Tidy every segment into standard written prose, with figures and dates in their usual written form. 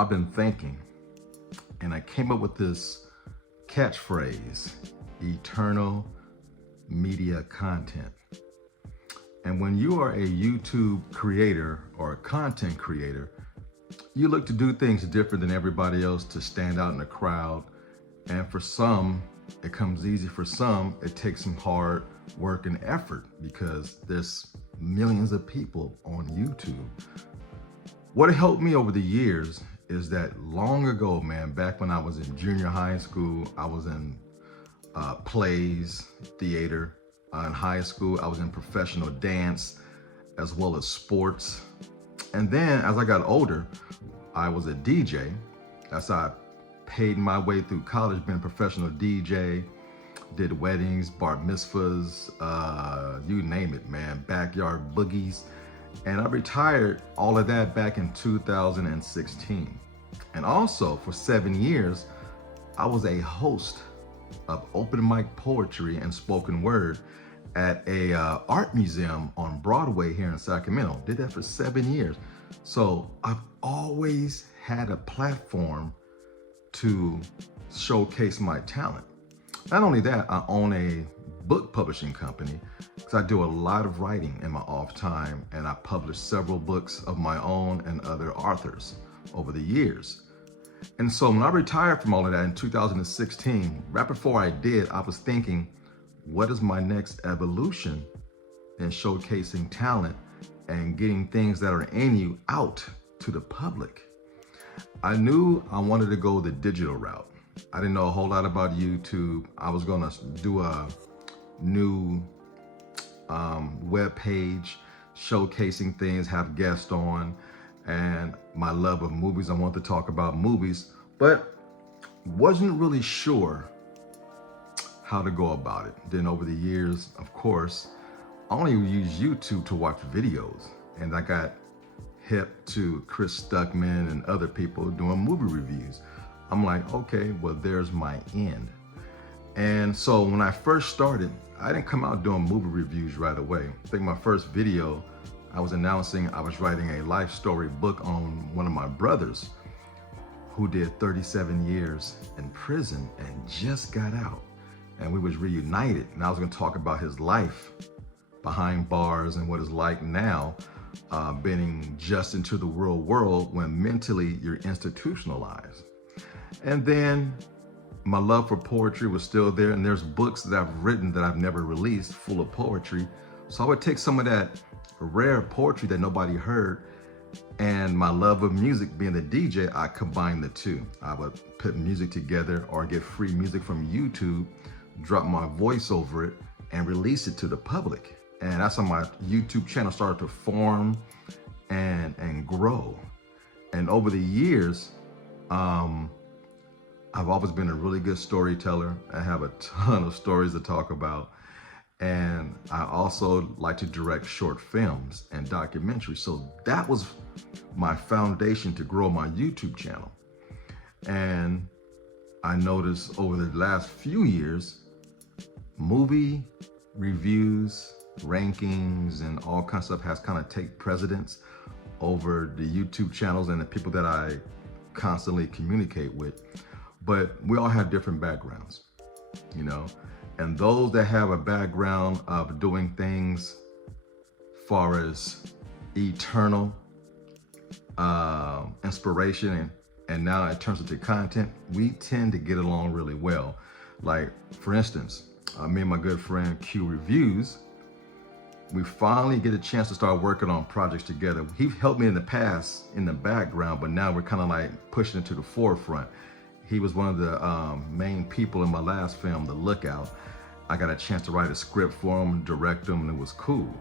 I've been thinking, and I came up with this catchphrase: eternal media content. And when you are a YouTube creator or a content creator, you look to do things different than everybody else to stand out in the crowd. And for some, it comes easy. For some, it takes some hard work and effort because there's millions of people on YouTube. What helped me over the years is that long ago, man, back when I was in junior high school, I was in plays, theater. In high school, I was in professional dance as well as sports. And then as I got older, I was a DJ. That's how I paid my way through college, being a professional DJ, did weddings, bar mitzvahs, you name it, man, backyard boogies. And I retired all of that back in 2016. And also for 7 years, I was a host of open mic poetry and spoken word at a art museum on Broadway here in Sacramento. Did that for 7 years. So I've always had a platform to showcase my talent. Not only that, I own a book publishing company because I do a lot of writing in my off time, and I published several books of my own and other authors over the years. And so when I retired from all of that in 2016, right before I did, I was thinking, what is my next evolution in showcasing talent and getting things that are in you out to the public? I knew I wanted to go the digital route. I didn't know a whole lot about YouTube. I was gonna do a new web page showcasing things, have guests on, and my love of movies. I wanted to talk about movies, but wasn't really sure how to go about it. Then over the years, of course, I only use YouTube to watch videos, and I got hip to Chris Stuckman and other people doing movie reviews. I'm like, okay, well, there's my end. And so when I first started, I didn't come out doing movie reviews right away. I think my first video, I was announcing I was writing a life story book on one of my brothers who did 37 years in prison and just got out. And we was reunited, and I was gonna talk about his life behind bars and what it's like now, being just into the real world when mentally you're institutionalized. And then my love for poetry was still there, and there's books that I've written that I've never released full of poetry. So I would take some of that rare poetry that nobody heard, and my love of music, being the DJ, I combined the two. I would put music together or get free music from YouTube, drop my voice over it, and release it to the public. And that's how my YouTube channel started to form and grow. And over the years, I've always been a really good storyteller. I have a ton of stories to talk about. And I also like to direct short films and documentaries. So that was my foundation to grow my YouTube channel. And I noticed over the last few years, movie reviews, rankings, and all kinds of stuff has kind of take precedence over the YouTube channels and the people that I constantly communicate with. But we all have different backgrounds, you know, and those that have a background of doing things far as eternal inspiration and now it turns into content, we tend to get along really well. Like, for instance, me and my good friend Q Reviews, we finally get a chance to start working on projects together. He helped me in the past in the background, but now we're kind of like pushing it to the forefront. He was one of the main people in my last film, The Lookout. I got a chance to write a script for him, direct him, and it was cool.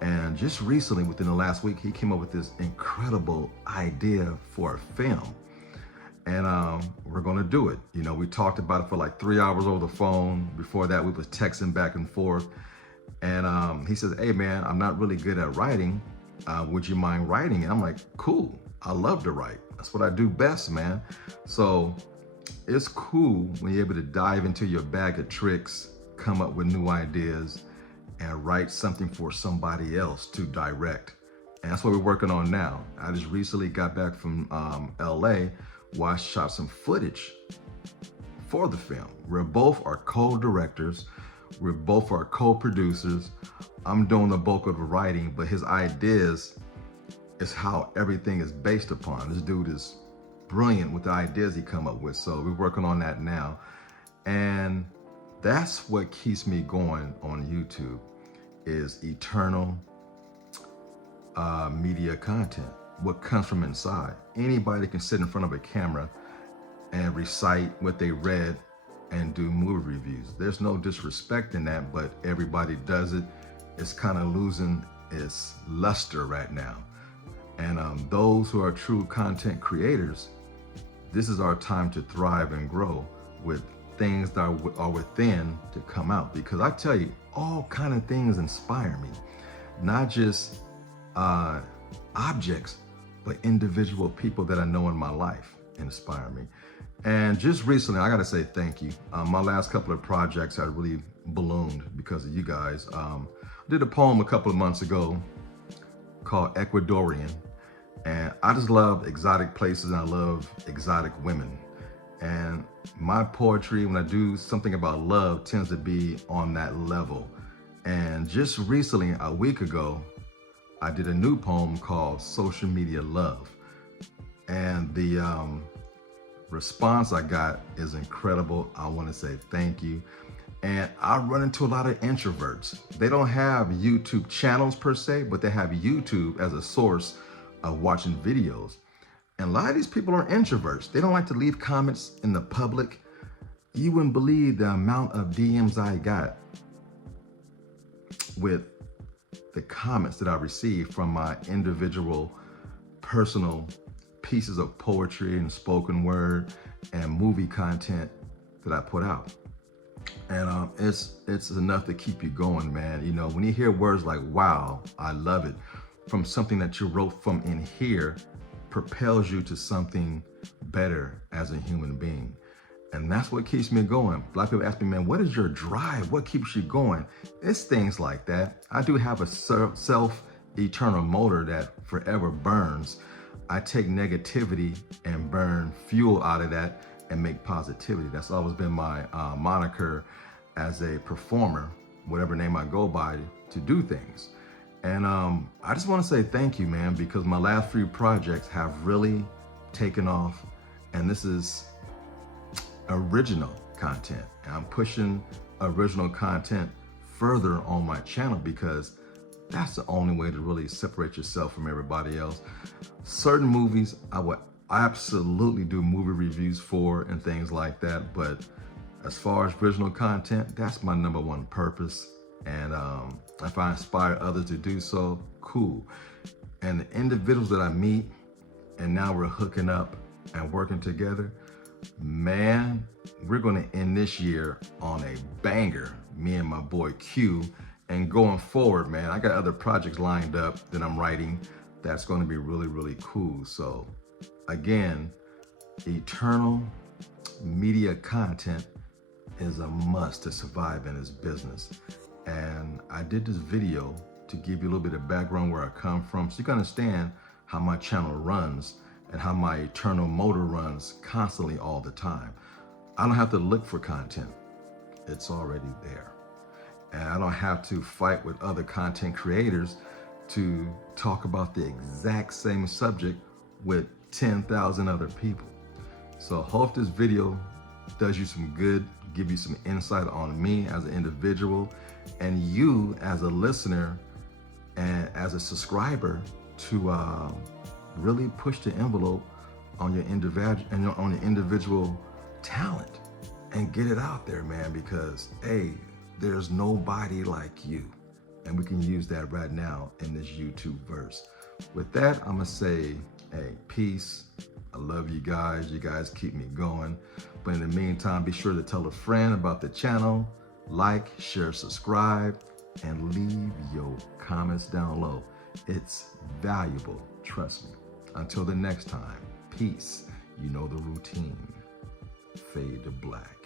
And just recently, within the last week, he came up with this incredible idea for a film. And we're gonna do it. You know, we talked about it for like 3 hours over the phone. Before that, we was texting back and forth. And he says, hey man, I'm not really good at writing. Would you mind writing? And I'm like, cool, I love to write. That's what I do best, man. So it's cool when you're able to dive into your bag of tricks, come up with new ideas, and write something for somebody else to direct And that's what we're working on now. I just recently got back from LA, where I shot some footage for the film. We're both are co-directors. We're both are co-producers. I'm doing the bulk of the writing, but his ideas is how everything is based upon. This dude is brilliant with the ideas he come up with. So we're working on that now. And that's what keeps me going on YouTube, is eternal media content, what comes from inside. Anybody can sit in front of a camera and recite what they read and do movie reviews. There's no disrespect in that, but everybody does it. It's kind of losing its luster right now. And those who are true content creators, this is our time to thrive and grow with things that are within to come out. Because I tell you, all kind of things inspire me, not just objects, but individual people that I know in my life inspire me. And just recently, I gotta say thank you. My last couple of projects had really ballooned because of you guys. I did a poem a couple of months ago called Ecuadorian. And I just love exotic places and I love exotic women. And my poetry, when I do something about love, tends to be on that level. And just recently, a week ago, I did a new poem called Social Media Love. And the response I got is incredible. I want to say thank you. And I run into a lot of introverts. They don't have YouTube channels per se, but they have YouTube as a source of watching videos. And a lot of these people are introverts. They don't like to leave comments in the public. You wouldn't believe the amount of DMs I got with the comments that I received from my individual personal pieces of poetry and spoken word and movie content that I put out. And it's enough to keep you going, man. You know, when you hear words like, wow, I love it, from something that you wrote from in here, propels you to something better as a human being. And that's what keeps me going. A lot of people ask me, man, what is your drive? What keeps you going? It's things like that. I do have a self-eternal motor that forever burns. I take negativity and burn fuel out of that and make positivity. That's always been my moniker as a performer, whatever name I go by, to do things. And I just want to say thank you, man, because my last few projects have really taken off. And this is original content. And I'm pushing original content further on my channel because that's the only way to really separate yourself from everybody else. Certain movies I would absolutely do movie reviews for and things like that. But as far as original content, that's my #1 purpose. And if I inspire others to do so, cool. And the individuals that I meet, and now we're hooking up and working together, man, we're gonna end this year on a banger, me and my boy Q. And going forward, man, I got other projects lined up that I'm writing that's gonna be really, really cool. So again, eternal media content is a must to survive in this business. And I did this video to give you a little bit of background where I come from so you can understand how my channel runs and how my eternal motor runs constantly all the time. I don't have to look for content. It's already there. And I don't have to fight with other content creators to talk about the exact same subject with 10,000 other people. So hope this video does you some good, give you some insight on me as an individual and you as a listener and as a subscriber to really push the envelope on your individual talent and get it out there, man, because hey, there's nobody like you. And we can use that right now in this YouTube verse. With that, I'm gonna say, hey, peace. I love you guys. You guys keep me going. But in the meantime, be sure to tell a friend about the channel, like, share, subscribe, and leave your comments down low. It's valuable, trust me. Until the next time, peace. You know the routine. Fade to black.